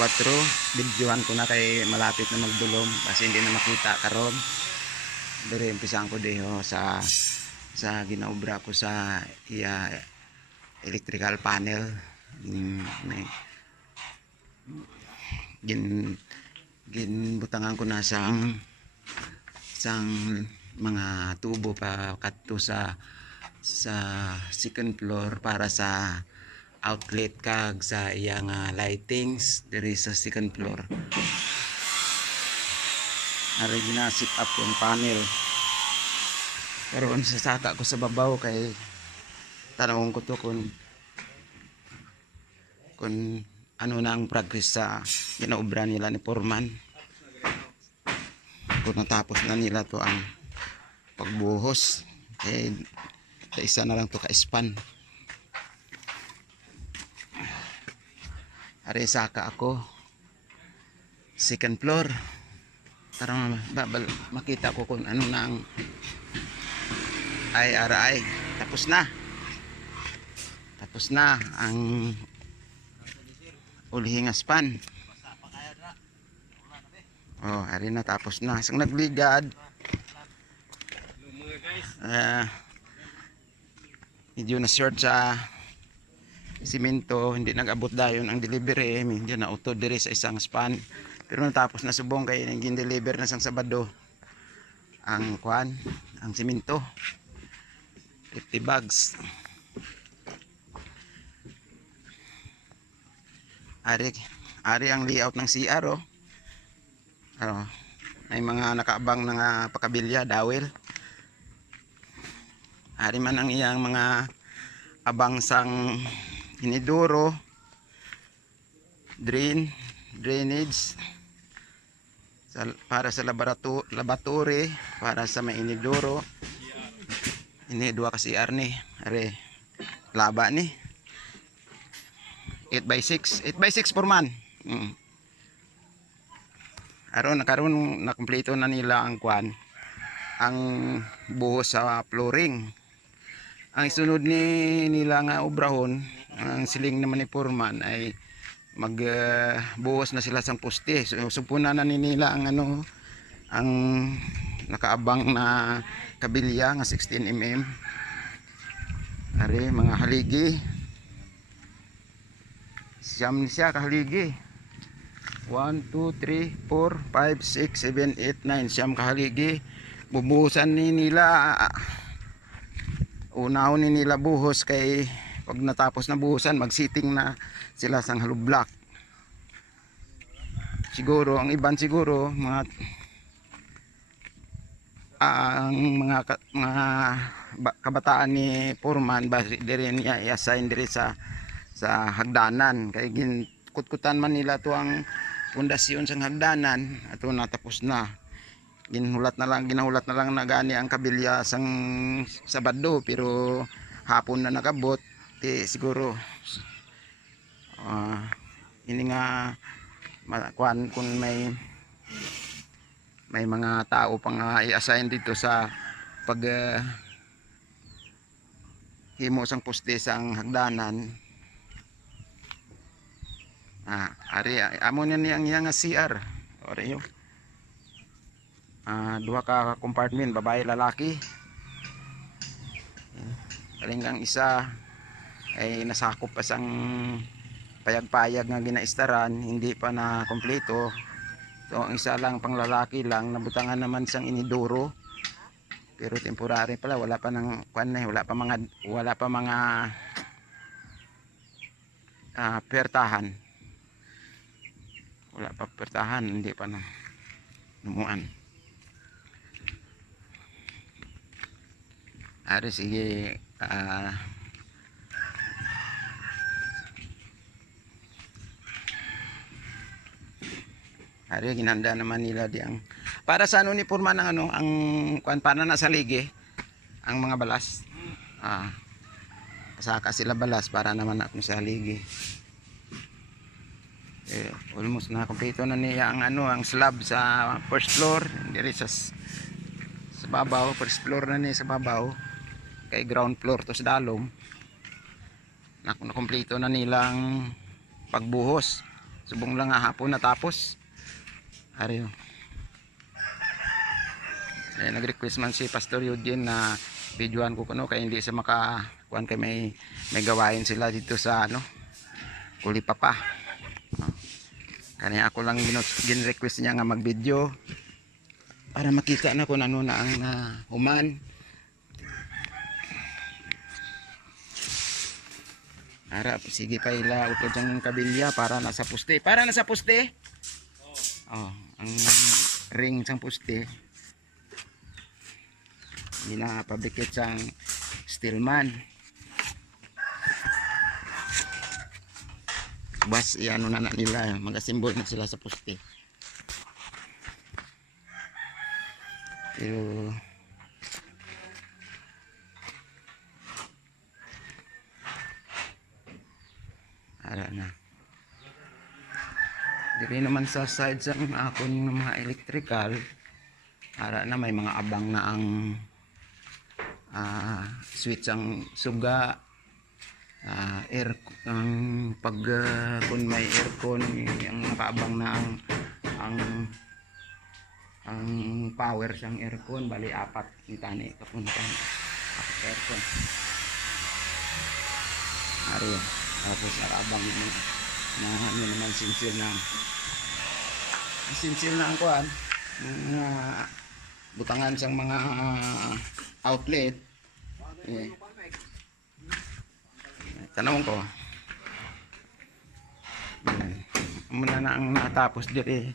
4 videohan ko na kay malapit na magdulom kasi hindi na makita karon. Dire umpisahan ko diho sa ginaobra ko sa electrical panel. May ginbutangan ko na sang mga tubo pa kadto sa second floor para sa outlet kag sa iyang lightings diri sa second floor. Ari gina-set up yung panel. Karon sasaka ko sa babaw kay tanawon ko to kung ano na ang progress sa ginaobra nila ni Foreman. Kung natapos na nila to ang pagbuhos, eh sa isa na lang to ka-span. Ari saka ako second floor para makita ko kung ano na ang IRI. Tapos na ang ulihing span. Oh, ari na tapos na. Sang nagligad. Medyo na short sa simento, hindi nag-abot dayon ang delivery, medyo na auto diri sa isang span. Pero natapos na subong kay naging deliver na sang Sabado ang ang simento. 50 bags. Ari ang layout ng CR oh. May mga nakaabang na pakabilya, dawel. Ari man ang iyang mga abang sang inidoro, drainage para sa laboratory, para sa may inidoro. Ini 2 ka CR ni, are laba ni 8x6 Foreman. Karon na kompleto na nila ang ang buhos sa flooring. Ang isunod nila nga obrahon, ang siling naman ni Foreman ay magbuhos na sila sang poste. So supunan na nila ang ang nakaabang na kabilya nga 16 mm. Ari mga haligi. Siyam siya ka haligi. 1 2 3 4 5 6 7 8 9 siyam ka haligi. Bubuhusan nila. Unahon nila buhos kay pag natapos na buhusan mag-sitting na sila sang hollow block. Siguro ang iban siguro ang mga kabataan ni Foreman diri niya i-assign diri sa hagdanan kay ginkutkutan man nila to ang pundasyon sang hagdanan ato natapos na. Ginahulat na lang na gani ang kabilya sang Sabado pero hapon na nakabot siguro ini nga kung may mga tao pang i-assign dito sa pag himo sang poste sang hagdanan. Ari amo niya ang iyang CR ori yo. 2 ka compartment, babae lalaki. Kaling isa ay nasakop pa sang payag-payag nga ginaistaran, hindi pa na kompleto. So ang isa lang pang lalaki lang, nabutangan naman sang inidoro. Pero temporary pala, wala pa nang wala pa mga pertahan. Wala pa pertahan, hindi pa na numuan. Ari sige ari ginanda naman nila diang para sa ni Foreman ang ang para na sa ligi ang mga balas. Saka sila balas para naman ako sa ligi. Almost na kompleto na niya ang slab sa first floor diri sa babaw, first floor na niya sa babaw. Kay ground floor to sa dalom na kompleto na nilang pagbuhos. subong lang nga hapon natapos. Ari oh. Nag-request man si Pastor Eugene na videoan ko kuno kay hindi sa makakuan kay may gawain sila dito sa ano Kulipapa. Kanya ako lang gin-request niya nga mag-video para makita na kung ano na ang human. Harap, sige pa ila utod ang kabilya para nasa poste. Para nasa poste. Oh, ang ring sang poste. Ginapabikit sang steelman. Bas iano na nila, magasimbol na sila sa poste. Pero ara na. Diri naman sa side sa akon ng mga electrical, ara na may mga abang na ang switch ang suga, air ang pag kung may aircon ang nakaabang na ang power sang aircon bali apat ni tani kapuntan apat aircon ari tapos arabang na ano naman sinsil na ang kuan mga butangan sang mga outlet tanong ko muna na ang natapos dito